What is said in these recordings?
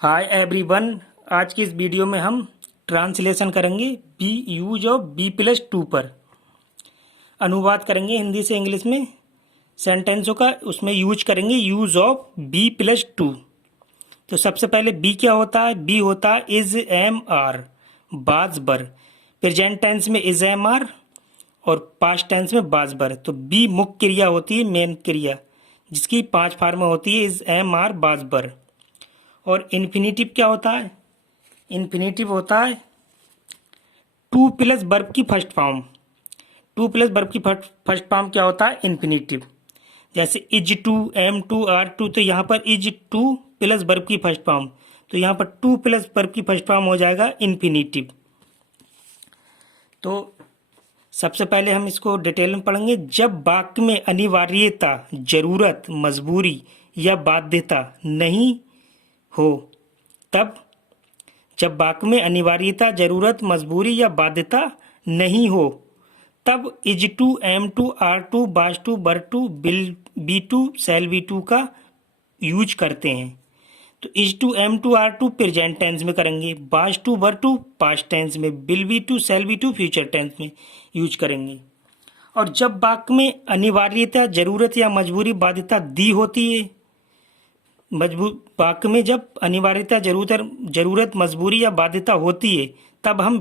Hi everyone. आज की इस वीडियो में हम ट्रांसलेशन करेंगे be use of be plus to पर। अनुवाद करेंगे हिंदी से इंग्लिश में सेंटेंसों का, उसमें यूज करेंगे use of be plus to. तो सबसे पहले बी क्या होता है? बी होता है इज एम आर, बाज बर। प्रेजेंट टेंस में इज एम आर और पास्ट टेंस में बाज बर। तो बी मुख्य क्रिया होती है, मेन क्रिया, जिसकी 5 फॉर्म होती है इज एम आर बाज बर। और इन्फिनेटिव क्या होता है? इन्फिनेटिव होता है टू प्लस वर्ब की first form. To plus verb की फर्स्ट फॉर्म क्या होता है? इन्फिनेटिव। जैसे is to, am to, are to, तो यहाँ पर इज टू प्लस वर्ब की फर्स्ट फॉर्म, तो यहाँ पर टू प्लस वर्ब की फर्स्ट फॉर्म हो जाएगा इन्फिनेटिव। तो सबसे पहले हम इसको डिटेल में पढ़ेंगे। जब वाक्य में अनिवार्यता, जरूरत, मजबूरी या बाध्यता नहीं हो तब। जब वाक्य में अनिवार्यता, जरूरत, मजबूरी या बाध्यता नहीं हो तब is to, am to, are to, was to, were to, will be to, shall be to का यूज करते हैं। तो is to, am to, are to present tense में करेंगे, was to, were to past tense में, will be to, shall be to future tense में use करेंगे। और जब वाक्य में अनिवार्यता, जरूरत या मजबूरी, बाध्यता दी होती है, वाक्य में जब अनिवार्यता, जरूरत, मजबूरी या बाध्यता होती है, तब हम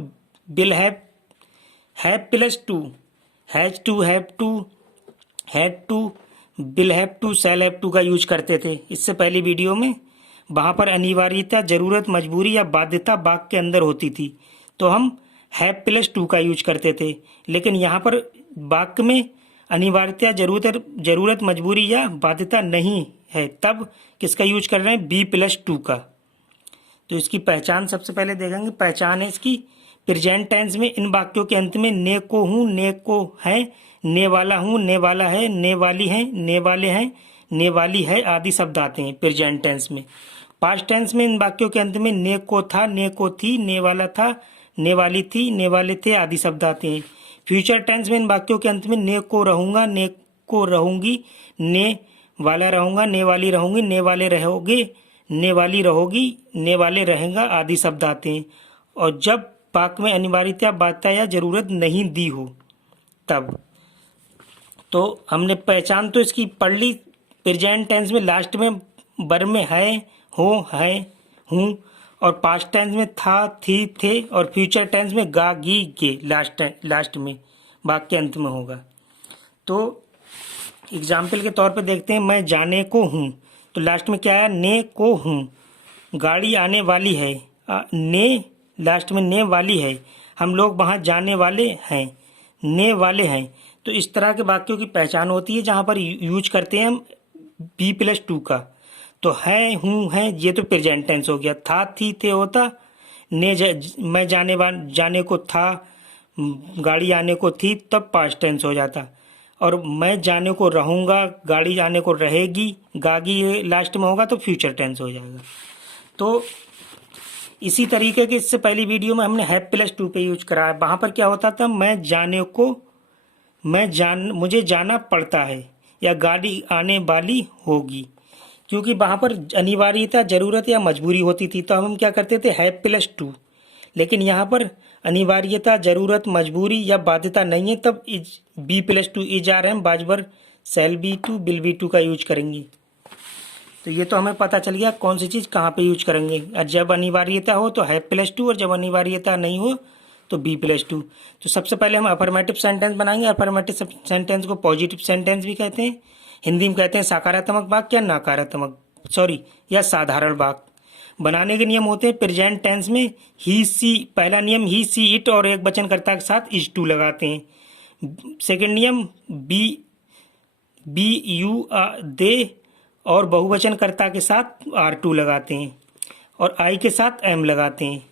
will have plus to, has to, have to, had to, will have to, shall have to का यूज करते थे। इससे पहली वीडियो में वहां पर अनिवार्यता, जरूरत, मजबूरी या बाध्यता वाक्य के अंदर होती थी, तो हम हैव प्लस टू का यूज करते थे। लेकिन यहाँ पर वाक्य में अनिवार्यता, जरूरत, मजबूरी या बाध्यता नहीं है, तब किसका यूज कर रहे हैं? बी प्लस टू का। तो इसकी पहचान सबसे पहले देखेंगे। पहचान है इसकी, प्रेजेंट टेंस में इन वाक्यों के अंत में ने को हूँ, ने को है, ने वाला हूँ, ने वाला है, ने वाली है, ने वाले हैं, ने वाली है आदि शब्द आते हैं प्रेजेंट टेंस में। पास्ट टेंस में इन वाक्यों के अंत में ने को था, ने को थी, ने वाला था, ने वाली थी, ने वाले थे आदि शब्द आते हैं। फ्यूचर टेंस में इन वाक्यों के अंत में ने को रहूंगा, ने को रहूंगी, ने वाला रहूंगा, ने वाली रहूंगी, ने वाले रहोगे, ने वाली रहोगी, ने वाले रहेगा आदि शब्द आते हैं। और जब वाक्य में अनिवार्यता, बाध्यता या जरूरत नहीं दी हो तब। तो हमने पहचान तो इसकी पढ़ ली। प्रेजेंट टेंस में लास्ट में बर में है, हो, है, हूँ, और पास्ट टेंस में था, थी, थे, और फ्यूचर टेंस में गा, गी, गे लास्ट में वाक्य अंत में होगा। तो एग्जाम्पल के तौर पे देखते हैं, मैं जाने को हूँ, तो लास्ट में क्या है? ने को हूँ। गाड़ी आने वाली है, ने लास्ट में ने वाली है, हम लोग वहाँ जाने वाले हैं, ने वाले हैं। तो इस तरह के वाक्यों की पहचान होती है जहाँ पर यूज करते हैं हम बी प्लस टू का। तो है, हूँ, है, ये तो प्रेजेंट टेंस हो गया। था, थी, थे होता, ने मैं जाने को था, गाड़ी आने को थी, तब पास्ट टेंस हो जाता। और मैं जाने को रहूंगा, गाड़ी आने को रहेगी, गागी लास्ट में होगा तो फ्यूचर टेंस हो जाएगा। तो इसी तरीके के इससे पहली वीडियो में हमने हैव प्लस टू पे यूज करा है। वहां पर क्या होता था? मैं जाने को, मुझे जाना पड़ता है, या गाड़ी आने वाली होगी। क्योंकि वहां पर अनिवार्यता, जरूरत या मजबूरी होती थी, तो हम क्या करते थे? Have plus to. लेकिन यहाँ पर अनिवार्यता, जरूरत, मजबूरी या बाध्यता नहीं है, तब is be plus to, is are am, बाजबर, shall be to, will be to का यूज करेंगे। तो ये तो हमें पता चल गया कौन सी चीज़ कहाँ पे यूज करेंगे। और जब अनिवार्यता हो तो हैव प्लस टू, और जब अनिवार्यता नहीं हो तो बी प्लस टू। तो सबसे पहले हम अफर्मेटिव सेंटेंस बनाएंगे। अफर्मेटिव सेंटेंस को पॉजिटिव सेंटेंस भी कहते हैं, हिंदी में कहते हैं सकारात्मक वाक्य या नकारात्मक, या साधारण वाक्य। बनाने के नियम होते हैं प्रेजेंट टेंस में ही, सी, पहला नियम ही, सी, इट और एक वचनकर्ता के साथ इज टू लगाते हैं। सेकंड नियम बी यू, दे और बहुवचनकर्ता के साथ आर टू लगाते हैं, और आई के साथ एम लगाते हैं।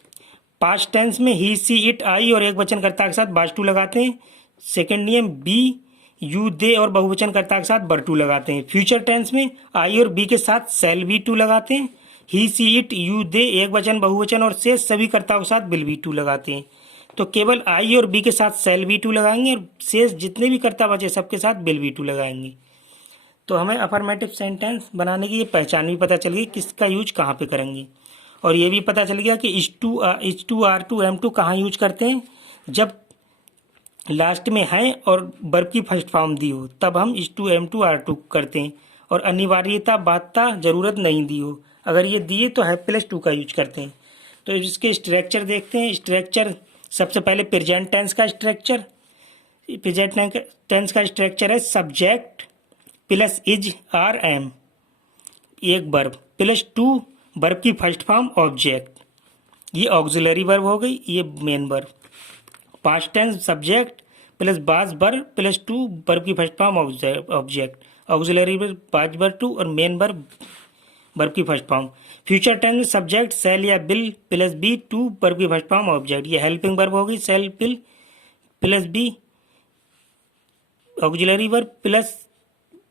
पास्ट टेंस में ही, सी, इट, आई और एक वचनकर्ता के साथ बाज टू लगाते हैं। सेकंड नियम बी यू, दे और बहुवचनकर्ता के साथ बर टू लगाते हैं। फ्यूचर टेंस में आई और बी के साथ सेल बी टू लगाते हैं। ही, सी, इट, यू, दे एक वचन, बहुवचन और शेष सभी कर्ताओं के साथ बिल बी टू लगाते हैं। तो केवल आई और बी के साथ सेल बी टू लगाएंगे, और शेष जितने भी कर्ता बचे सबके साथ बिल बी टू लगाएंगे। तो हमें अफर्मेटिव सेंटेंस बनाने की ये पहचान भी पता चल गई, किसका यूज कहाँ पे करेंगे। और ये भी पता चल गया कि H2 R2 M2 कहाँ यूज करते हैं, जब लास्ट में है और वर्ब की फर्स्ट फॉर्म दी हो तब हम H2 M2 R2 करते हैं, और अनिवार्यता बाध्यता जरूरत नहीं दी हो, अगर ये दिए तो है+2 का यूज करते हैं। तो इसके स्ट्रक्चर देखते हैं। स्ट्रक्चर सबसे पहले प्रेजेंट टेंस का स्ट्रक्चर। प्रेजेंट टेंस का स्ट्रक्चर है subject plus is are am एक वर्ब +2 वर्ब की फर्स्ट फॉर्म ऑब्जेक्ट, ये ऑक्सिलरी वर्ब हो गई, ये main verb. Past tense subject plus was verb +2 verb की first form object, auxiliary verb was verb 2 और मेन वर्ब की first form. Future tense subject shall या will plus be 2 verb की first form object, ये helping verb होगी shall will plus be auxiliary verb plus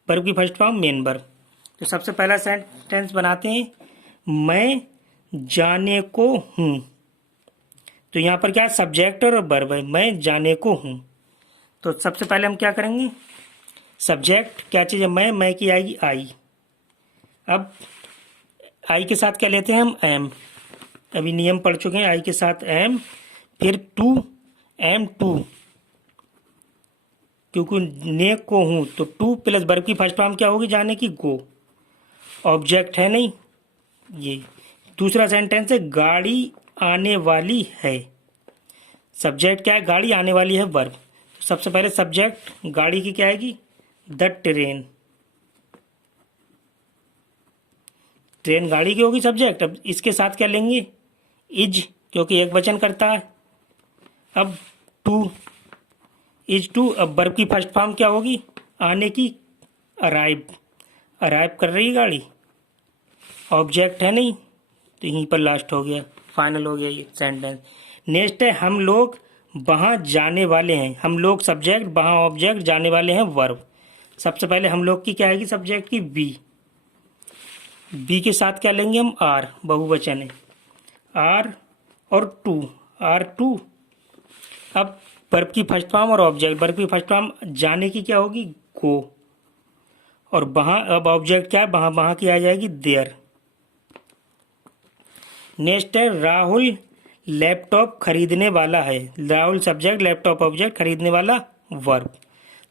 verb की first form main verb. तो सबसे पहला सेंटेंस बनाते हैं, मैं जाने को हूँ। तो यहाँ पर क्या है, सब्जेक्ट और वर्ब है, मैं जाने को हूँ। तो सबसे पहले हम क्या करेंगे, सब्जेक्ट क्या चीज़ है, मैं की आएगी आई। अब आई के साथ क्या लेते हैं हम, एम। अभी नियम पढ़ चुके हैं, आई के साथ एम, फिर टू M2, क्योंकि ने को हूँ तो 2 प्लस वर्ब की फर्स्ट फॉर्म क्या होगी, जाने की, गो। ऑब्जेक्ट है नहीं ये। दूसरा सेंटेंस है गाड़ी आने वाली है। सब्जेक्ट क्या है, गाड़ी आने वाली है, वर्ब। तो सबसे पहले सब्जेक्ट गाड़ी की क्या आएगी, द ट्रेन। ट्रेन गाड़ी की होगी सब्जेक्ट। अब इसके साथ क्या लेंगे, इज, क्योंकि एक वचन करता है। अब टू, इज टू, अब वर्ब की फर्स्ट फॉर्म क्या होगी, आने की, अराइव। अराइव कर रही है गाड़ी, ऑब्जेक्ट है नहीं, तो यहीं पर लास्ट हो गया, फाइनल हो गया ये सेंटेंस। नेक्स्ट है हम लोग वहाँ जाने वाले हैं। हम लोग सब्जेक्ट, वहाँ ऑब्जेक्ट, जाने वाले हैं वर्ब। सबसे पहले हम लोग की क्या आएगी, सब्जेक्ट की बी। बी के साथ क्या लेंगे हम, आर, बहुवचन है, आर और टू, R2। अब वर्ब की फर्स्ट फॉर्म और ऑब्जेक्ट, वर्ब की फर्स्ट फॉर्म जाने की क्या होगी, गो, और वहाँ अब ऑब्जेक्ट क्या है, वहाँ की आ जाएगी देयर। नेक्स्ट है राहुल लैपटॉप खरीदने वाला है। राहुल सब्जेक्ट, लैपटॉप ऑब्जेक्ट, खरीदने वाला वर्ब।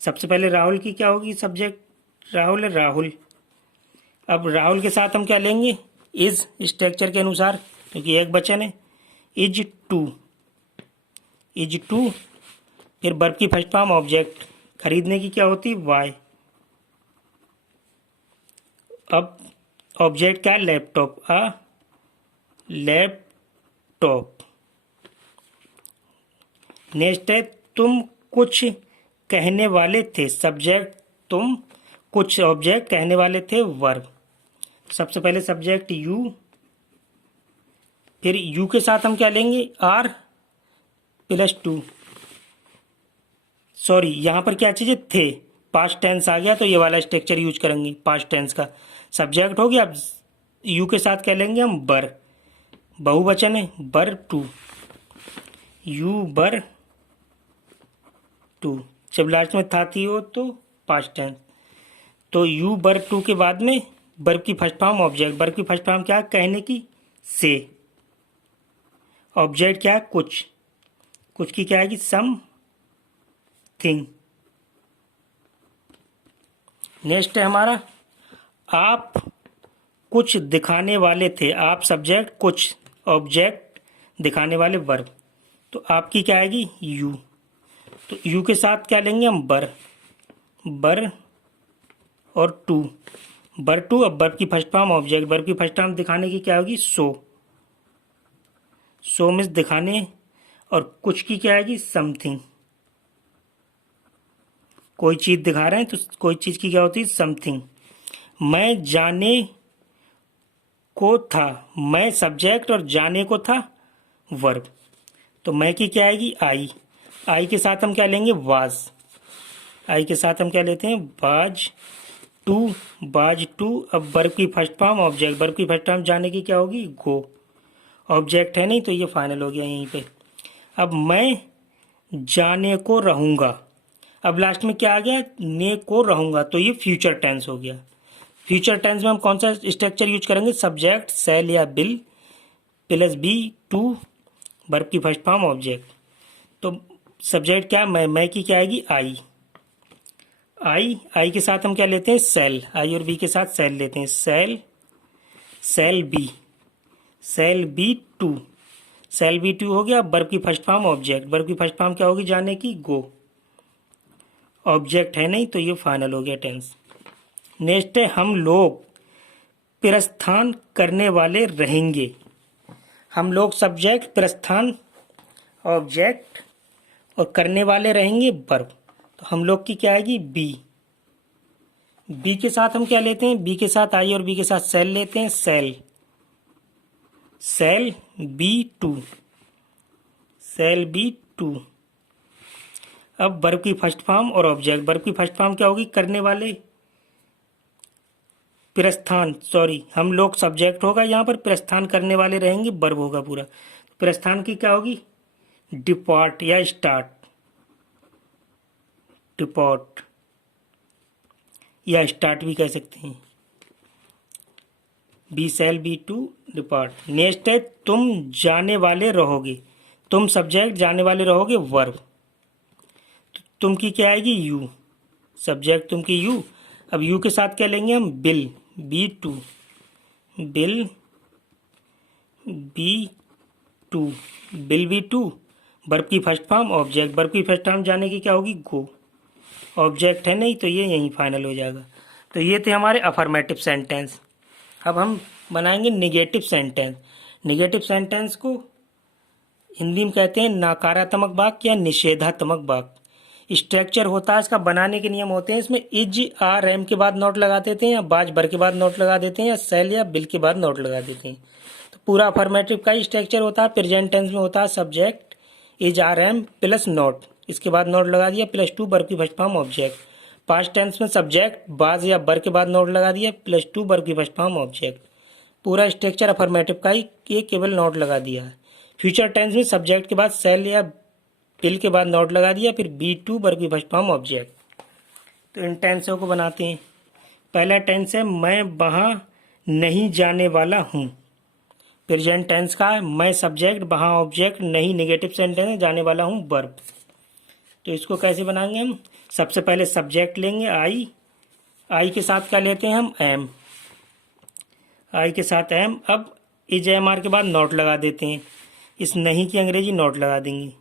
सबसे पहले राहुल की क्या होगी, सब्जेक्ट राहुल है, राहुल। अब राहुल के साथ हम क्या लेंगे, इज, स्ट्रक्चर के अनुसार, क्योंकि एक वचन है, इज टू। इज टू, फिर वर्ब की फर्स्ट फॉर्म ऑब्जेक्ट, खरीदने की क्या होती, वाई। अब ऑब्जेक्ट क्या है, लैपटॉप, लैपटॉप। नेक्स्ट है तुम कुछ कहने वाले थे। सब्जेक्ट तुम, कुछ ऑब्जेक्ट, कहने वाले थे वर्ब। सबसे पहले सब्जेक्ट यू, फिर यू के साथ हम क्या लेंगे, R+2। सॉरी, यहाँ पर क्या चीज़ थे, पास्ट टेंस आ गया तो ये वाला स्ट्रक्चर यूज करेंगे पास्ट टेंस का। सब्जेक्ट हो गया, अब यू के साथ क्या लेंगे हम, बर, बहुवचन है, बर 2, यू बर 2। जब लास्ट में था थी हो तो पास्ट टेंस। तो यू बर 2 के बाद में वर्ब की फर्स्ट फॉर्म ऑब्जेक्ट, वर्ब की फर्स्ट फॉर्म क्या है, कहने की, से। ऑब्जेक्ट क्या है, कुछ, कुछ की क्या आएगी, सम थिंग। नेक्स्ट है हमारा आप कुछ दिखाने वाले थे। आप सब्जेक्ट, कुछ ऑब्जेक्ट, दिखाने वाले वर्ब। तो आपकी क्या आएगी, यू। तो यू के साथ क्या लेंगे हम, बर और 2, बर 2। अब वर्ब की फर्स्ट फॉर्म ऑब्जेक्ट, वर्ब की फर्स्ट फॉर्म दिखाने की क्या होगी, सो मीन्स दिखाने, और कुछ की क्या आएगी, समथिंग। कोई चीज दिखा रहे हैं तो कोई चीज की क्या होती है, समथिंग। मैं जाने को था, मैं सब्जेक्ट और जाने को था वर्ब। तो मैं की क्या आएगी, आई। आई के साथ हम क्या लेंगे, वाज। आई के साथ हम क्या लेते हैं, बाज 2। अब वर्ब की फर्स्ट फॉर्म ऑब्जेक्ट, वर्ब की फर्स्ट फॉर्म जाने की क्या होगी, गो। ऑब्जेक्ट है नहीं तो ये फाइनल हो गया यहीं पे। अब मैं जाने को रहूँगा। अब लास्ट में क्या आ गया, ने को रहूँगा, तो ये फ्यूचर टेंस हो गया। फ्यूचर टेंस में हम कौन सा स्ट्रक्चर यूज करेंगे, सब्जेक्ट सेल या will plus be to verb की फर्स्ट फॉर्म ऑब्जेक्ट। तो सब्जेक्ट क्या है, मैं की क्या आएगी आई। आई के साथ हम क्या लेते हैं सेल, आई और बी के साथ सेल लेते हैं, shall shall be to, shall be to हो गया। वर्ब की फर्स्ट फॉर्म ऑब्जेक्ट, वर्ब की फर्स्ट फॉर्म क्या होगी जाने की गो, ऑब्जेक्ट है नहीं तो ये फाइनल हो गया टेंस। नेक्स्ट है हम लोग प्रस्थान करने वाले रहेंगे। हम लोग सब्जेक्ट, प्रस्थान ऑब्जेक्ट और करने वाले रहेंगे वर्ब। तो हम लोग की क्या आएगी बी। बी के साथ हम क्या लेते हैं, बी के साथ आई और बी के साथ सेल लेते हैं, shall be to, shall be to. अब वर्ब की फर्स्ट फॉर्म और ऑब्जेक्ट, वर्ब की फर्स्ट फॉर्म क्या होगी करने वाले, प्रस्थान सॉरी हम लोग सब्जेक्ट होगा यहाँ पर, प्रस्थान करने वाले रहेंगे वर्ब होगा पूरा। प्रस्थान की क्या होगी डिपार्ट या स्टार्ट, डिपार्ट या स्टार्ट भी कह सकते हैं, be shall be to depart. Next है तुम जाने वाले रहोगे, तुम सब्जेक्ट जाने वाले रहोगे वर्ब। तुम की क्या आएगी यू, सब्जेक्ट तुम की यू। अब यू के साथ क्या लेंगे हम will, be to, will be to, will be to. Verb की फर्स्ट फॉर्म ऑब्जेक्ट, वर्ब की फर्स्ट फॉर्म जाने की क्या होगी गो, ऑब्जेक्ट है नहीं तो ये यहीं फाइनल हो जाएगा। तो ये थे हमारे अफर्मेटिव सेंटेंस। अब हम बनाएंगे निगेटिव सेंटेंस। निगेटिव सेंटेंस को हिंदी में कहते हैं नकारात्मक वाक्य या निषेधात्मक वाक्य। स्ट्रक्चर होता है इसका, बनाने के नियम होते हैं इसमें, इज आर एम के बाद नोट लगा देते हैं या बाज बर के बाद नोट लगा देते हैं या सेल या बिल के बाद नोट लगा देते हैं। तो पूरा अफर्मेटिव का ही स्ट्रक्चर होता है। प्रेजेंट टेंस में होता है subject is are am plus not, इसके बाद नोट लगा दिया प्लस टू वर्ब की first form object. Past tense में सब्जेक्ट बाज या बर के बाद नोट लगा दिया प्लस टू वर्ब की फर्स्ट फॉर्म ऑब्जेक्ट। पूरा स्ट्रक्चर अफर्मेटिव का ही, ये केवल नोट लगा दिया है। फ्यूचर टेंस में सब्जेक्ट के बाद सेल या बिल के बाद नोट लगा दिया, फिर बी टू वर्ब की फर्स्ट फॉर्म ऑब्जेक्ट। तो इन टेंसों को बनाते हैं। पहला टेंस है मैं वहाँ नहीं जाने वाला हूँ। प्रेजेंट टेंस का है मैं सब्जेक्ट वहाँ ऑब्जेक्ट, नहीं नेगेटिव सेंटेंस है, जाने वाला हूँ वर्ब। तो इसको कैसे बनाएंगे हम, सबसे पहले सब्जेक्ट लेंगे आई के साथ क्या लेते हैं हम एम, आई के साथ एम। अब इज एम आर के बाद नोट लगा देते हैं, इस नहीं की अंग्रेजी नोट लगा देंगे,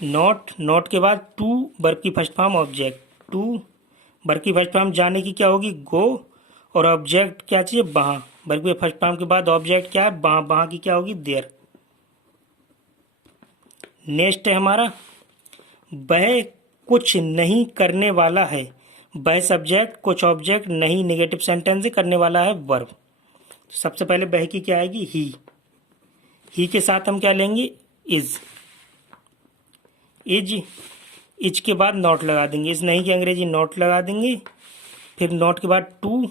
नोट के बाद टू वर्ब की first form object, to verb की फर्स्ट फॉर्म जाने की क्या होगी गो, और ऑब्जेक्ट क्या चाहिए वहाँ, वर्ब की फर्स्ट फॉर्म के बाद ऑब्जेक्ट क्या है वहाँ, वहाँ की क्या होगी देयर। नेक्स्ट है हमारा वह कुछ नहीं करने वाला है, वह सब्जेक्ट कुछ ऑब्जेक्ट, नहीं नेगेटिव सेंटेंस से करने वाला है वर्ब। तो सबसे पहले वह की क्या आएगी ही के साथ हम क्या लेंगे इज के बाद नोट लगा देंगे, इस नहीं की अंग्रेजी नोट लगा देंगे, फिर नोट के बाद टू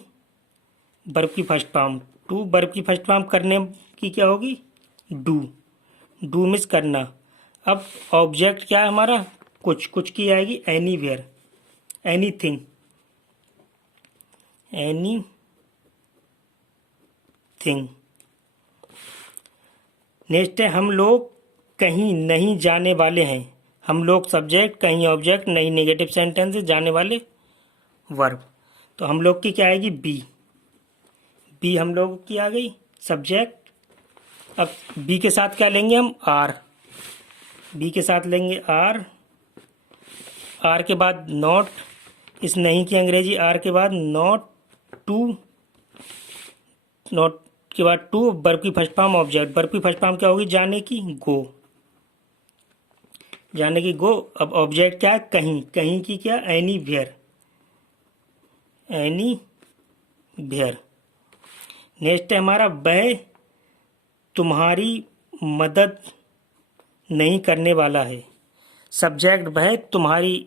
वर्ब की फर्स्ट फॉर्म, टू वर्ब की फर्स्ट फॉर्म करने की क्या होगी डू मिस करना। अब ऑब्जेक्ट क्या है हमारा कुछ की आएगी एनीवेयर, एनीथिंग, नेक्स्ट है हम लोग कहीं नहीं जाने वाले हैं, हम लोग सब्जेक्ट, कहीं ऑब्जेक्ट, नहीं नेगेटिव सेंटेंस से जाने वाले वर्ब। तो हम लोग की क्या आएगी बी हम लोग की आ गई सब्जेक्ट। अब बी के साथ क्या लेंगे हम आर, बी के साथ लेंगे आर के बाद नॉट, इस नहीं की अंग्रेजी आर के बाद नॉट के बाद टू वर्ब की फर्स्ट फॉर्म ऑब्जेक्ट, वर्ब की फर्स्ट फॉर्म क्या होगी जाने की गो। अब ऑब्जेक्ट क्या है कहीं की क्या एनीवेयर, नेक्स्ट है हमारा वह तुम्हारी मदद नहीं करने वाला है, सब्जेक्ट वह, तुम्हारी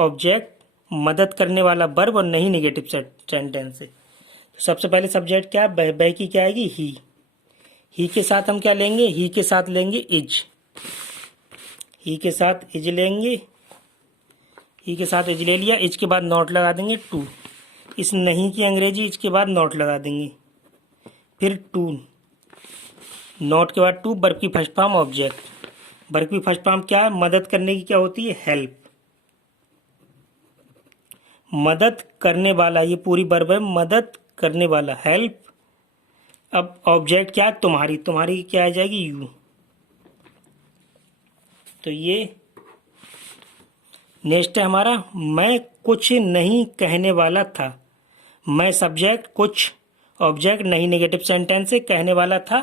ऑब्जेक्ट, मदद करने वाला वर्ब और नहीं नेगेटिव सेंटेंस है। तो सबसे पहले सब्जेक्ट क्या है वह की क्या आएगी ही के साथ हम क्या लेंगे, ही के साथ लेंगे इज, ही के साथ इज लेंगे, ही के साथ इज ले लिया, इज के बाद नोट लगा देंगे टू, इस नहीं की अंग्रेजी इज के बाद नोट लगा देंगे, फिर नॉट के बाद टू, वर्ब की फर्स्ट फॉर्म ऑब्जेक्ट। वर्ब की फर्स्ट फॉर्म क्या है? मदद करने की क्या होती है? हेल्प। मदद करने वाला, ये पूरी वर्ब है, मदद करने वाला, हेल्प। अब ऑब्जेक्ट क्या है? तुम्हारी। तुम्हारी क्या आ जाएगी? यू। तो ये नेक्स्ट है हमारा, मैं कुछ नहीं कहने वाला था। मैं सब्जेक्ट, कुछ ऑब्जेक्ट, नहीं नेगेटिव सेंटेंस से, कहने वाला था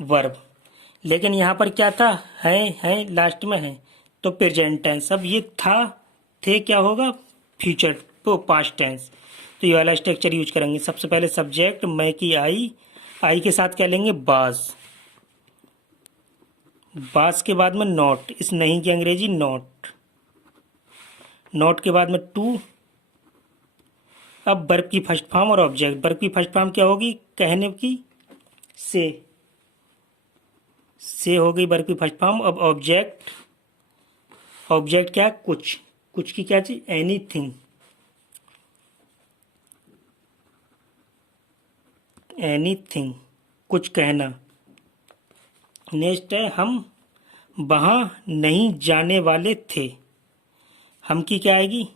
वर्ब। लेकिन यहाँ पर क्या था? है लास्ट में है, तो प्रेजेंट टेंस। अब ये था, थे क्या होगा? फ्यूचर, तो पास्ट टेंस। तो ये वाला स्ट्रक्चर यूज करेंगे। सबसे पहले सब्जेक्ट, मैं की आई के साथ क्या लेंगे? बाज। बाज के बाद में नॉट, इस नहीं की अंग्रेजी नॉट। नॉट के बाद में टू। अब वर्ब की फर्स्ट फॉर्म और ऑब्जेक्ट। वर्ब की फर्स्ट फॉर्म क्या होगी? कहने की, से हो गई वर्ब की फर्स्ट फॉर्म। अब ऑब्जेक्ट, ऑब्जेक्ट क्या? कुछ। कुछ की क्या चीज? एनीथिंग। एनीथिंग, कुछ कहना। नेक्स्ट है, हम वहां नहीं जाने वाले थे। हम की क्या आएगी?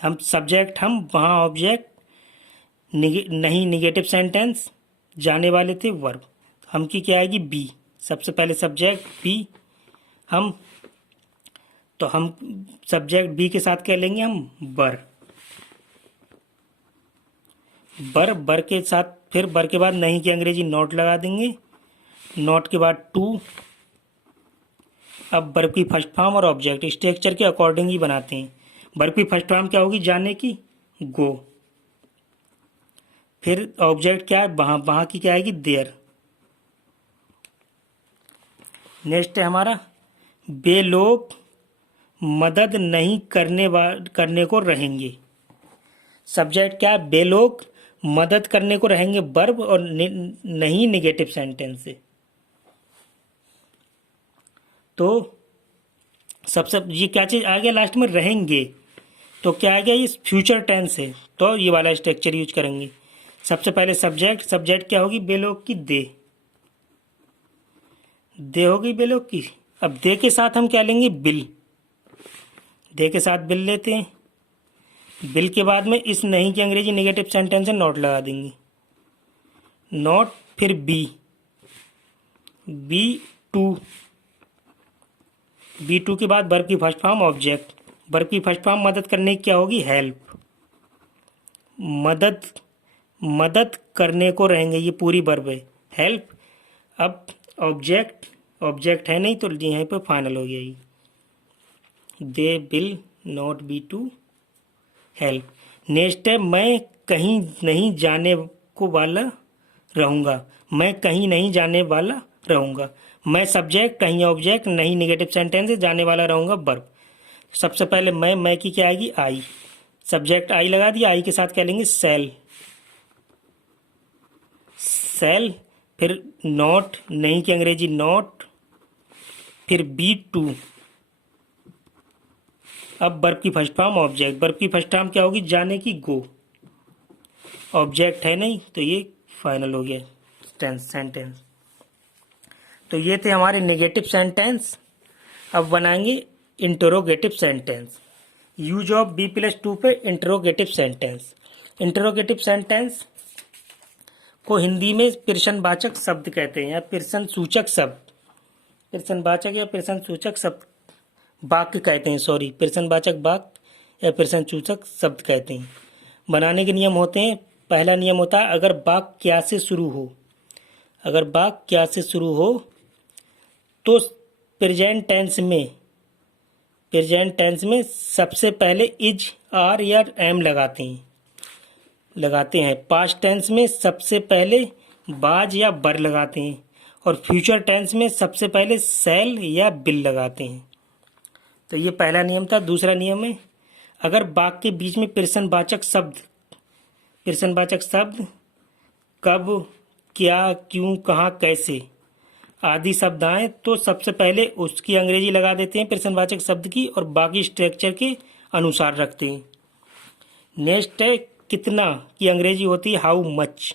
हम सब्जेक्ट, हम वहां ऑब्जेक्ट, नहीं निगेटिव सेंटेंस, जाने वाले थे वर्ब। हम की क्या आएगी? बी। सबसे पहले सब्जेक्ट बी, हम, तो हम सब्जेक्ट बी के साथ क्या लेंगे? हम बर। बर के साथ, फिर बर के बाद नहीं की अंग्रेजी नॉट लगा देंगे। नॉट के बाद टू। अब वर्ब की फर्स्ट फॉर्म और ऑब्जेक्ट स्ट्रक्चर के अकॉर्डिंग ही बनाते हैं। वर्ब की फर्स्ट फॉर्म क्या होगी? जाने की, गो। फिर ऑब्जेक्ट क्या है? वहां। वहां की क्या आएगी? देयर। नेक्स्ट है हमारा, वे लोग मदद नहीं करने को रहेंगे। सब्जेक्ट क्या है? वे लोग मदद करने को रहेंगे वर्ब, और नहीं निगेटिव सेंटेंस से। तो सबसे ये क्या चीज आ गया लास्ट में? रहेंगे। तो क्या आ गया? ये फ्यूचर टेंस है, तो ये वाला स्ट्रक्चर यूज करेंगे। सबसे पहले सब्जेक्ट, सब्जेक्ट क्या होगी? वे लोग की दे। दे होगी वे लोग की। अब दे के साथ हम क्या लेंगे? बिल। दे के साथ बिल लेते हैं। बिल के बाद में इस नहीं की अंग्रेजी नेगेटिव सेंटेंस है, नॉट लगा देंगे। नॉट, फिर be. Be to. Be to के बाद वर्ब की फर्स्ट फॉर्म ऑब्जेक्ट। वर्ब की फर्स्ट फॉर्म मदद करने की क्या होगी? हेल्प। मदद, मदद करने को रहेंगे, ये पूरी वर्ब है, हेल्प। अब ऑब्जेक्ट, ऑब्जेक्ट है नहीं, तो यहाँ पे फाइनल हो गया ये। They will not be to help. Next है, मैं कहीं नहीं जाने को वाला रहूँगा। मैं कहीं नहीं जाने वाला रहूँगा। मैं सब्जेक्ट, कहीं ऑब्जेक्ट, नहीं नेगेटिव सेंटेंस है, जाने वाला रहूँगा वर्ब। सबसे पहले मैं की क्या आएगी? आई। सब्जेक्ट आई लगा दिया, आई के साथ क्या लेंगे? सेल। सेल, फिर नॉट, नहीं की अंग्रेजी नॉट, फिर बी टू। अब वर्ब की फर्स्ट फॉर्म ऑब्जेक्ट। वर्ब की फर्स्ट फॉर्म क्या होगी? जाने की, गो। ऑब्जेक्ट है नहीं, तो ये फाइनल हो गया टेंस सेंटेंस। तो ये थे हमारे नेगेटिव सेंटेंस। अब बनाएंगे interrogative sentence. Use of be plus to पे इंटरोगेटिव सेंटेंस। इंटरोगेटिव सेंटेंस को हिंदी में प्रश्नवाचक शब्द कहते हैं, या प्रश्न सूचक शब्द, प्रश्नवाचक या प्रश्न सूचक शब्द, वाक्य कहते हैं, सॉरी, प्रश्नवाचक वाक्य या प्रश्न सूचक शब्द कहते हैं। बनाने के नियम होते हैं। पहला नियम होता है, अगर वाक्य क्या से शुरू हो, अगर वाक्य क्या से शुरू हो तो प्रेजेंट टेंस में, प्रेजेंट टेंस में सबसे पहले इज, आर या एम लगाते हैं। पास्ट टेंस में सबसे पहले बाज या बर लगाते हैं, और फ्यूचर टेंस में सबसे पहले सेल या बिल लगाते हैं। तो ये पहला नियम था। दूसरा नियम है, अगर वाक्य के बीच में प्रश्नवाचक शब्द, प्रश्नवाचक शब्द कब, क्या, क्यों, कहाँ, कैसे आदि शब्द आए तो सबसे पहले उसकी अंग्रेजी लगा देते हैं प्रश्नवाचक शब्द की, और बाकी स्ट्रक्चर के अनुसार रखते हैं। नेक्स्ट है, कितना की अंग्रेजी होती है हाउ मच।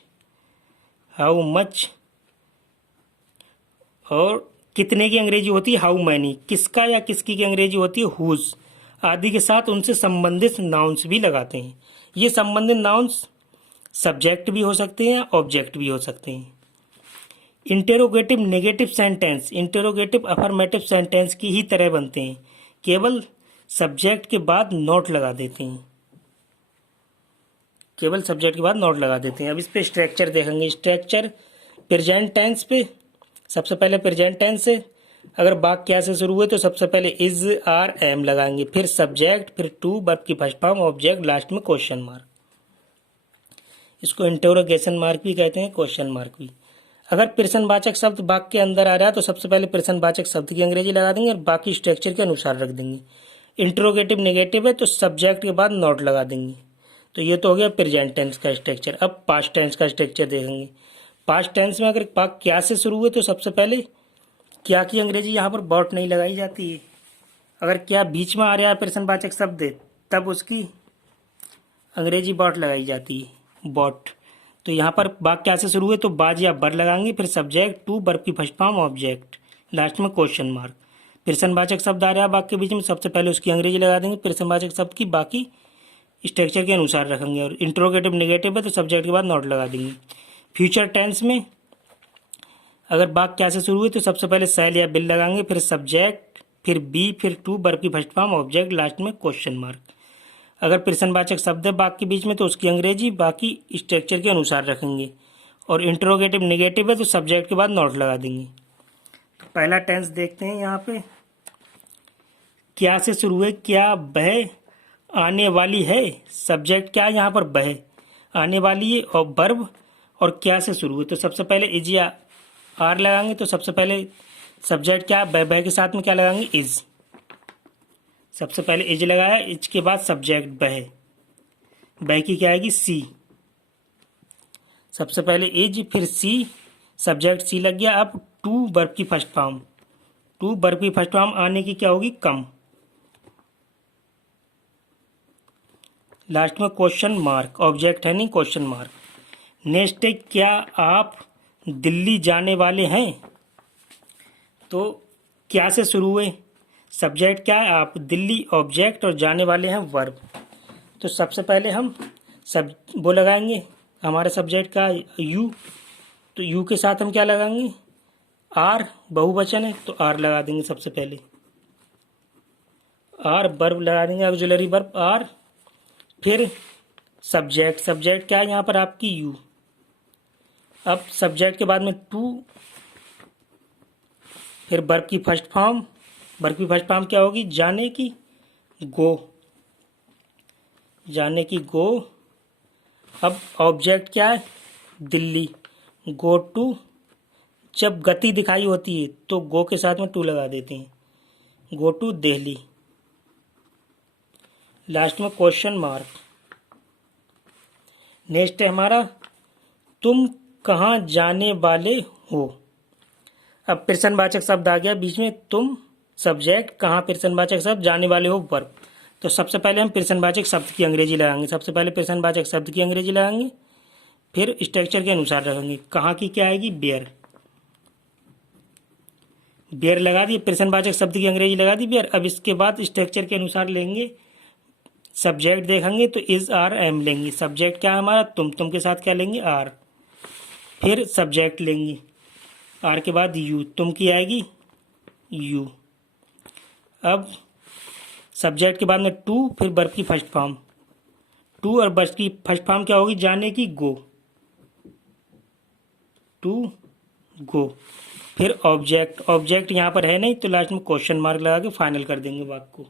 हाउ मच और कितने की अंग्रेजी होती है हाउ मैनी, किसका या किसकी की अंग्रेजी होती है हुज आदि के साथ उनसे संबंधित नाउन्स भी लगाते हैं। ये संबंधित नाउन्स सब्जेक्ट भी हो सकते हैं, ऑब्जेक्ट भी हो सकते हैं। Interrogative negative sentence interrogative affirmative sentence की ही तरह बनते हैं, केवल सब्जेक्ट के बाद नोट लगा देते हैं, केवल सब्जेक्ट के बाद नोट लगा देते हैं। अब इस पे स्ट्रक्चर देखेंगे। स्ट्रक्चर प्रेजेंट टेंस पे सबसे पहले प्रेजेंट टेंस से अगर वाक्य क्या से शुरू हुए तो सबसे पहले इज आर एम लगाएंगे, फिर सब्जेक्ट, फिर टू, वर्ब की फर्स्ट फॉर्म, ऑब्जेक्ट, लास्ट में क्वेश्चन मार्क। इसको इंटरोगेशन मार्क भी कहते हैं, क्वेश्चन मार्क भी। अगर प्रश्नवाचक शब्द वाक्य के अंदर आ रहा है तो सबसे पहले प्रश्नवाचक शब्द की अंग्रेजी लगा देंगे और बाकी स्ट्रक्चर के अनुसार रख देंगे। इंटरोगेटिव नेगेटिव है तो सब्जेक्ट के बाद नोट लगा देंगे। तो ये तो हो गया प्रेजेंट टेंस का स्ट्रक्चर। अब पास्ट टेंस का स्ट्रक्चर देखेंगे। पास्ट टेंस में अगर वाक्य क्या से शुरू हुए तो सबसे पहले क्या की अंग्रेजी यहाँ पर बॉट नहीं लगाई जाती है। अगर क्या बीच में आ रहा है प्रश्नवाचक शब्द तब उसकी अंग्रेजी बॉट लगाई जाती है, बॉट। तो यहाँ पर वाक्य क्या से शुरू हुए तो बाज या बर लगाएंगे, फिर सब्जेक्ट, टू, वर्ब की फर्स्ट फॉर्म, ऑब्जेक्ट, लास्ट में क्वेश्चन मार्क। प्रश्नवाचक शब्द आ रहा है वाक्य के बीच में, सबसे पहले उसकी अंग्रेजी लगा देंगे, प्रश्नवाचक शब्द की बाकी स्ट्रक्चर के अनुसार रखेंगे। और इंट्रोगेटिव नेगेटिव है तो सब्जेक्ट के बाद नोट लगा देंगे। फ्यूचर टेंस में अगर वाक्य क्या से शुरू हुए तो सबसे पहले शैल या बिल लगाएंगे, फिर सब्जेक्ट, फिर बी, फिर टू, वर्ब की फर्स्ट फॉर्म, ऑब्जेक्ट, लास्ट में क्वेश्चन मार्क। अगर प्रश्नवाचक शब्द है वाक्य के बीच में तो उसकी अंग्रेजी बाकी स्ट्रक्चर के अनुसार रखेंगे। और इंट्रोगेटिव नेगेटिव है तो सब्जेक्ट के बाद नोट लगा देंगे। तो पहला टेंस देखते हैं। यहाँ पे क्या से शुरू हुए, क्या वह आने वाली है, सब्जेक्ट क्या यहाँ पर वह आने वाली है, और वर्ब और क्या से शुरू हुए तो सबसे पहले इज या आर लगाएंगे। तो सबसे पहले सब्जेक्ट क्या वह के साथ में क्या लगाएंगे इज। सबसे पहले इज लगाया, इज के बाद सब्जेक्ट वह की क्या आएगी सी। सबसे पहले इज फिर सी, सब्जेक्ट सी लग गया। अब टू, वर्ब की फर्स्ट फॉर्म, टू, वर्ब की फर्स्ट फॉर्म आने की क्या होगी कम, लास्ट में क्वेश्चन मार्क, ऑब्जेक्ट है नहीं क्वेश्चन मार्क। नेक्स्ट है क्या आप दिल्ली जाने वाले हैं। तो क्या से शुरू हुए, सब्जेक्ट क्या है आप, दिल्ली, ऑब्जेक्ट, और जाने वाले हैं वर्ब। तो सबसे पहले हम सब वो लगाएंगे, हमारे सब्जेक्ट का यू, तो यू के साथ हम क्या लगाएंगे आर, बहुवचन है तो आर लगा देंगे सबसे पहले आर। वर्ब लगा देंगे ऑक्सिलरी वर्ब आर, फिर सब्जेक्ट, सब्जेक्ट क्या है यहाँ पर आपकी यू। अब सब्जेक्ट के बाद में टू, फिर वर्ब की फर्स्ट फॉर्म, वर्ब की फर्स्ट फॉर्म क्या होगी जाने की गो, जाने की गो। अब ऑब्जेक्ट क्या है दिल्ली, गो टू, जब गति दिखाई होती है तो गो के साथ में टू लगा देते हैं, गो टू दिल्ली, लास्ट में क्वेश्चन मार्क। नेक्स्ट है हमारा तुम कहाँ जाने वाले हो। अब प्रश्नवाचक शब्द आ गया बीच में, तुम सब्जेक्ट, कहाँ प्रश्नवाचक शब्द, जाने वाले हो वर्ब। तो सबसे पहले हम प्रश्नवाचक शब्द की अंग्रेजी लगाएंगे, सबसे पहले प्रश्नवाचक शब्द की अंग्रेजी लगाएंगे, फिर स्ट्रक्चर के अनुसार रखेंगे। कहाँ की क्या आएगी बेयर, बेयर लगा दी, प्रश्नवाचक शब्द की अंग्रेजी लगा दी बेयर। अब इसके बाद स्ट्रक्चर के अनुसार लेंगे, सब्जेक्ट देखेंगे तो इज आर एम लेंगे, सब्जेक्ट क्या है हमारा तुम के साथ क्या लेंगे आर, फिर सब्जेक्ट लेंगे आर के बाद यू, तुम की आएगी यू। अब सब्जेक्ट के बाद में टू, फिर वर्ब की फर्स्ट फॉर्म, टू और वर्ब की फर्स्ट फॉर्म क्या होगी जाने की गो, टू गो, फिर ऑब्जेक्ट, ऑब्जेक्ट यहाँ पर है नहीं तो लास्ट में क्वेश्चन मार्क लगा के फाइनल कर देंगे वाक्य को।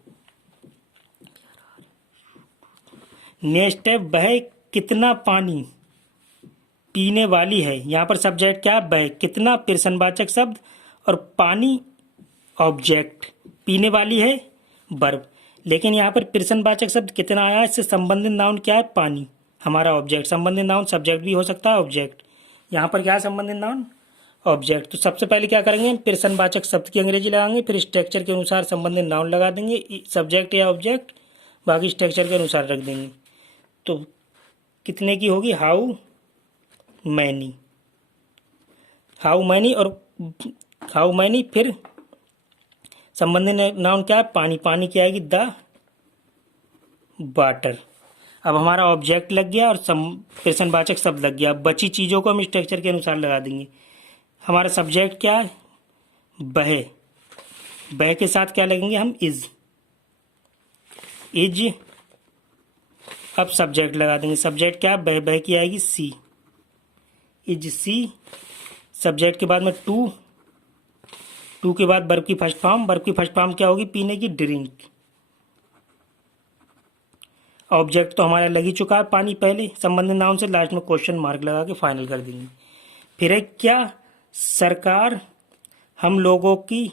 नेक्स्ट है वह कितना पानी पीने वाली है। यहाँ पर सब्जेक्ट क्या है वह, कितना प्रश्नवाचक शब्द, और पानी ऑब्जेक्ट, पीने वाली है वर्ब। लेकिन यहाँ पर प्रश्नवाचक शब्द कितना आया, इससे संबंधित नाउन क्या है पानी, हमारा ऑब्जेक्ट। संबंधित नाउन सब्जेक्ट भी हो सकता है ऑब्जेक्ट, यहाँ पर क्या है संबंधित नाउन ऑब्जेक्ट। तो सबसे पहले क्या करेंगे प्रश्नवाचक शब्द की अंग्रेजी लगाएंगे, फिर स्ट्रक्चर के अनुसार संबंधित नाउन लगा देंगे, सब्जेक्ट या ऑब्जेक्ट, बाकी स्ट्रक्चर के अनुसार रख देंगे। तो कितने की होगी हाउ मैनी, हाउ मैनी, और हाउ मैनी, फिर संबंधित नाउन क्या है, पानी, पानी क्या आएगी, द वाटर। अब हमारा ऑब्जेक्ट लग गया और प्रश्नवाचक शब्द लग गया। अब बची चीज़ों को हम स्ट्रक्चर के अनुसार लगा देंगे। हमारा सब्जेक्ट क्या है, वह, वह के साथ क्या लगेंगे हम, इज, इज। अब सब्जेक्ट लगा देंगे, सब्जेक्ट क्या है, वह की आएगी सी, इज सी। सब्जेक्ट के बाद में टू, टू के बाद वर्ब की फर्स्ट फॉर्म, वर्ब की फर्स्ट फॉर्म क्या होगी, पीने की, ड्रिंक। ऑब्जेक्ट तो हमारा लग ही चुका है पानी पहले, संबंधित नाउन से लास्ट में क्वेश्चन मार्क लगा के फाइनल कर देंगे। फिर एक क्या, सरकार हम लोगों की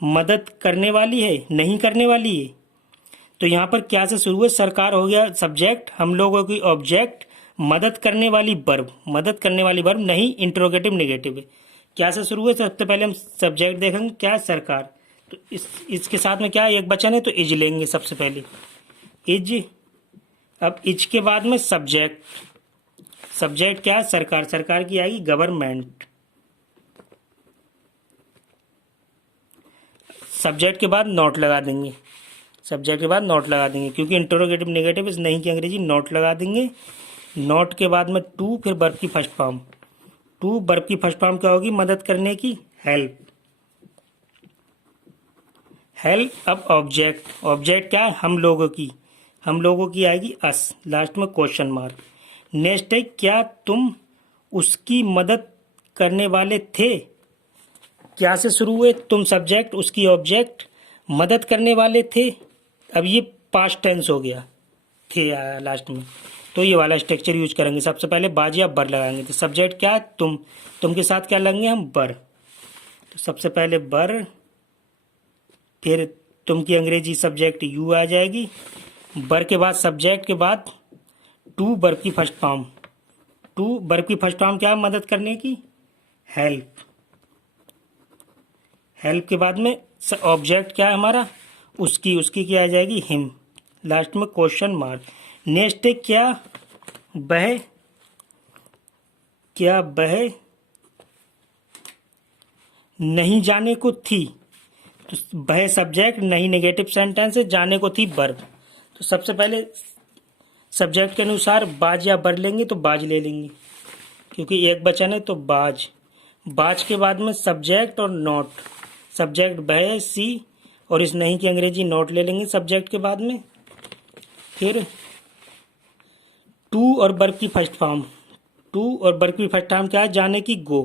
मदद करने वाली है, नहीं करने वाली है। तो यहाँ पर क्या से शुरू है, सरकार हो गया सब्जेक्ट, हम लोगों की ऑब्जेक्ट, मदद करने वाली वर्ब, मदद करने वाली वर्ब, नहीं इंट्रोगेटिव नेगेटिव है। क्या से शुरू है, सबसे पहले हम सब्जेक्ट देखेंगे, क्या है, सरकार। तो इसके साथ में क्या है, एक बचन है तो इज लेंगे सबसे पहले, इज। अब इज के बाद में सब्जेक्ट, सब्जेक्ट क्या है, सरकार, सरकार की आएगी गवर्नमेंट। सब्जेक्ट के बाद नॉट लगा देंगे, सब्जेक्ट के बाद नॉट लगा देंगे, क्योंकि इंटरोगेटिव नेगेटिव इस नहीं की अंग्रेजी, नॉट लगा देंगे। नॉट के बाद में टू, फिर वर्ब की फर्स्ट फॉर्म, टू वर्ब की फर्स्ट फॉर्म क्या होगी, मदद करने की, हेल्प, हेल्प। अब ऑब्जेक्ट, ऑब्जेक्ट क्या है, हम लोगों की, हम लोगों की आएगी अस, लास्ट में क्वेश्चन मार्क। नेक्स्ट है, क्या तुम उसकी मदद करने वाले थे। क्या से शुरू हुए, तुम सब्जेक्ट, उसकी ऑब्जेक्ट, मदद करने वाले थे। अब ये पास्ट टेंस हो गया, थे आया लास्ट में, तो ये वाला स्ट्रक्चर यूज करेंगे। सबसे पहले बाज या बर लगाएंगे, तो सब्जेक्ट क्या है, तुम के साथ क्या लगेंगे हम, बर। तो सबसे पहले बर, फिर तुम की अंग्रेजी सब्जेक्ट यू आ जाएगी, बर के बाद सब्जेक्ट के बाद टू वर्ब की फर्स्ट फॉर्म, टू वर्ब की फर्स्ट फॉर्म क्या है, मदद करने की, हेल्प। हेल्प के बाद में ऑब्जेक्ट क्या है हमारा, उसकी, उसकी क्या आ जाएगी, हिम, लास्ट में क्वेश्चन मार्क। नेक्स्ट है, क्या वह, क्या वह नहीं जाने को थी। तो वह सब्जेक्ट, नहीं नेगेटिव सेंटेंस है, जाने को थी वर्ब। तो सबसे पहले सब्जेक्ट के अनुसार बाज या बर लेंगे, तो बाज ले लेंगे क्योंकि एक बचन है, तो बाज। बाज के बाद में सब्जेक्ट और नॉट, सब्जेक्ट वह सी, और इस नहीं की अंग्रेजी नॉट ले लेंगे सब्जेक्ट के बाद में। फिर टू और वर्ब की फर्स्ट फॉर्म, टू और वर्ब की फर्स्ट फॉर्म क्या है, जाने की, गो।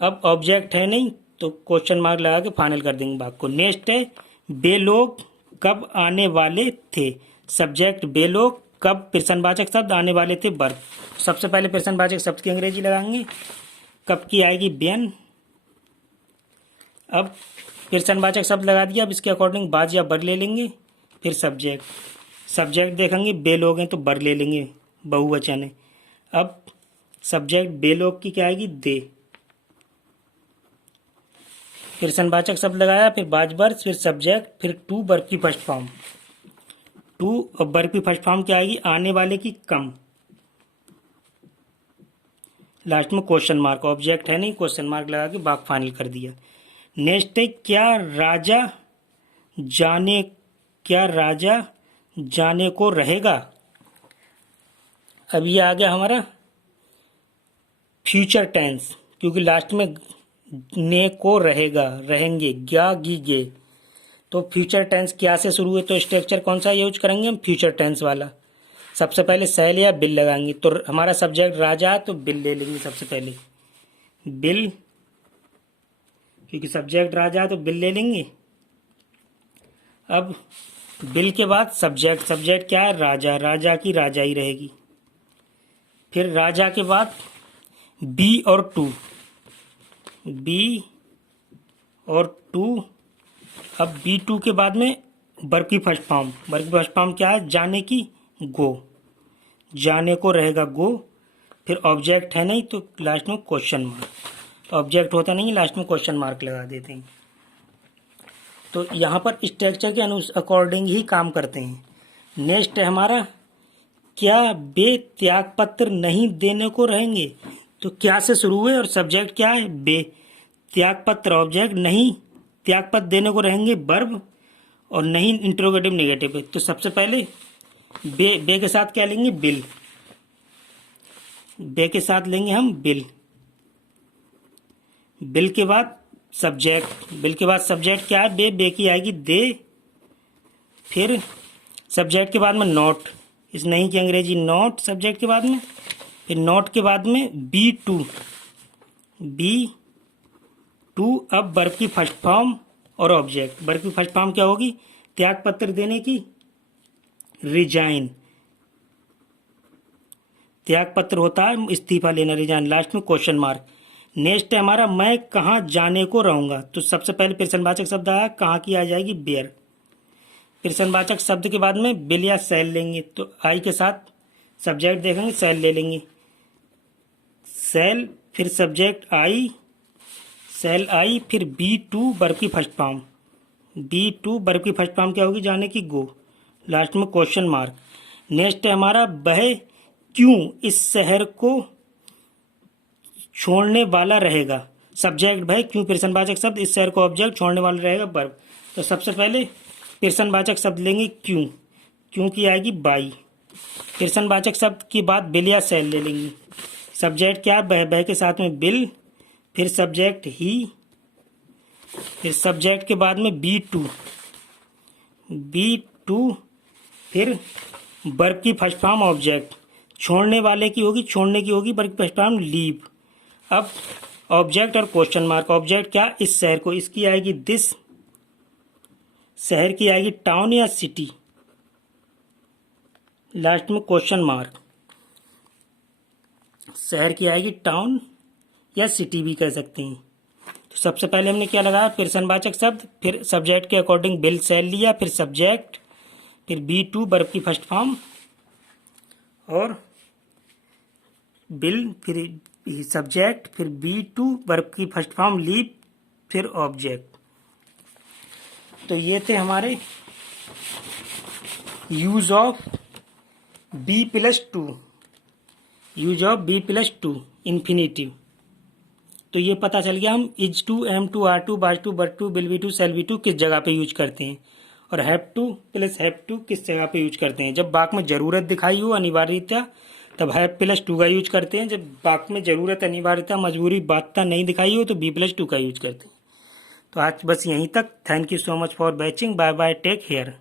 अब ऑब्जेक्ट है नहीं तो क्वेश्चन मार्क लगा के फाइनल कर देंगे बात को। नेक्स्ट है, वे लोग कब आने वाले थे। सब्जेक्ट वे लोग, कब प्रश्नवाचक शब्द, आने वाले थे वर्ब। सबसे पहले प्रश्नवाचक शब्द की अंग्रेजी लगाएंगे, कब की आएगी, बेन। अब प्रश्नवाचक शब्द लगा दिया, अब इसके अकॉर्डिंग बाज या बर ले लेंगे। फिर सब्जेक्ट, सब्जेक्ट देखेंगे, बे लोग हैं तो बर ले लेंगे, बहुवचन है। अब सब्जेक्ट बे लोग की क्या आएगी, दे। प्रश्नवाचक शब्द लगाया, फिर बाज बर, फिर सब्जेक्ट, फिर टू वर्ब की फर्स्ट फॉर्म, टू और वर्ब की फर्स्ट फॉर्म क्या आएगी, आने वाले की, कम। लास्ट में क्वेश्चन मार्क, ऑब्जेक्ट है नहीं, क्वेश्चन मार्क लगा के बात फाइनल कर दिया। नेक्स्ट है, क्या राजा जाने, क्या राजा जाने को रहेगा। अब ये आ गया हमारा फ्यूचर टेंस, क्योंकि लास्ट में ने को रहेगा, रहेंगे, क्या गी गे। तो फ्यूचर टेंस क्या से शुरू है, तो स्ट्रक्चर कौन सा यूज करेंगे हम, फ्यूचर टेंस वाला। सबसे पहले सैल या बिल लगाएंगे, तो हमारा सब्जेक्ट राजा है तो बिल ले लेंगे सबसे पहले, बिल, क्योंकि सब्जेक्ट राजा है तो बिल ले लेंगे। अब बिल के बाद सब्जेक्ट, सब्जेक्ट क्या है, राजा, राजा की राजा ही रहेगी। फिर राजा के बाद बी और टू, बी और टू। अब बी टू के बाद में वर्ब की फर्स्ट फॉर्म, वर्ब की फर्स्ट फॉर्म क्या है, जाने की, गो, जाने को रहेगा, गो। फिर ऑब्जेक्ट है नहीं तो लास्ट में क्वेश्चन मार्क, ऑब्जेक्ट होता नहीं लास्ट में क्वेश्चन मार्क लगा देते हैं। तो यहाँ पर स्ट्रक्चर के अकॉर्डिंग ही काम करते हैं। नेक्स्ट है हमारा, क्या वे त्याग पत्र नहीं देने को रहेंगे। तो क्या से शुरू हुए और सब्जेक्ट क्या है, बे। त्यागपत्र ऑब्जेक्ट, नहीं त्यागपत्र देने को रहेंगे वर्ब और नहीं इंट्रोगेटिव नेगेटिव। तो सबसे पहले बे के साथ क्या लेंगे, बिल। बे के साथ लेंगे हम बिल। बिल के बाद सब्जेक्ट, बिल के बाद सब्जेक्ट क्या है, बे की आएगी दे। फिर सब्जेक्ट के बाद में नॉट, इस नहीं की अंग्रेजी नॉट सब्जेक्ट के बाद में। फिर नॉट के बाद में बी टू, बी टू। अब वर्ब की फर्स्ट फॉर्म और ऑब्जेक्ट। वर्ब की फर्स्ट फॉर्म क्या होगी, त्याग पत्र देने की, रिजाइन। त्याग पत्र होता है इस्तीफा लेना, रिजाइन। लास्ट में क्वेश्चन मार्क। नेक्स्ट है हमारा मैं कहाँ जाने को रहूंगा। तो सबसे पहले प्रश्नवाचक शब्द आया, कहाँ की आ जाएगी बेयर। प्रश्नवाचक शब्द के बाद में बिल या सेल लेंगे, तो आई के साथ सब्जेक्ट देखेंगे, सेल ले लेंगे, सेल। फिर सब्जेक्ट आई, सेल आई। फिर बी टू वर्ब की first form, be to verb की फर्स्ट फॉर्म क्या होगी, जाने की, गो। लास्ट में क्वेश्चन मार्क। नेक्स्ट है हमारा वह क्यों इस शहर को छोड़ने वाला रहेगा। सब्जेक्ट वह क्यों प्रश्नवाचक शब्द, इस शहर को ऑब्जेक्ट, छोड़ने वाला रहेगा वर्ब। तो सबसे पहले प्रश्नवाचक शब्द लेंगे क्यों, क्यों की आएगी बाई। प्रश्नवाचक शब्द के बाद बिल या सेल ले लेंगे। सब्जेक्ट क्या है, वह के साथ में बिल। फिर सब्जेक्ट ही। फिर सब्जेक्ट के बाद में बी टू, बी टू। फिर वर्ब की फर्स्ट फॉर्म ऑब्जेक्ट, छोड़ने वाले की होगी, छोड़ने की होगी वर्ब की फर्स्ट फॉर्म लीव। अब ऑब्जेक्ट और क्वेश्चन मार्क। ऑब्जेक्ट क्या, इस शहर को, इसकी आएगी दिस। शहर की आएगी टाउन या सिटी। लास्ट में क्वेश्चन मार्क। शहर की आएगी टाउन या सिटी भी कह सकते हैं। तो सबसे पहले हमने क्या लगाया, प्रश्नवाचक शब्द। फिर सब्जेक्ट के अकॉर्डिंग बिल सेल लिया। फिर सब्जेक्ट, फिर बी टू वर्ब की फर्स्ट फॉर्म और बिल, फिर सब्जेक्ट, फिर बी टू वर्ब की फर्स्ट फॉर्म लीव, फिर ऑब्जेक्ट। तो ये थे हमारे use of be plus to, use of be plus to infinitive. तो ये पता चल गया हम is to, am to, are to, was to, but to, will be to, shall be to किस जगह पे यूज करते हैं, और have two plus have to किस जगह पे यूज करते हैं। जब वाक्य में जरूरत दिखाई हो, अनिवार्यता, तब हैव प्लस टू का यूज करते हैं। जब वाक्य में जरूरत, अनिवार्यता, मजबूरी, बाध्यता नहीं दिखाई हो तो बी प्लस टू का यूज करते हैं। तो आज बस यहीं तक। Thank you so much for watching. Bye bye, take care.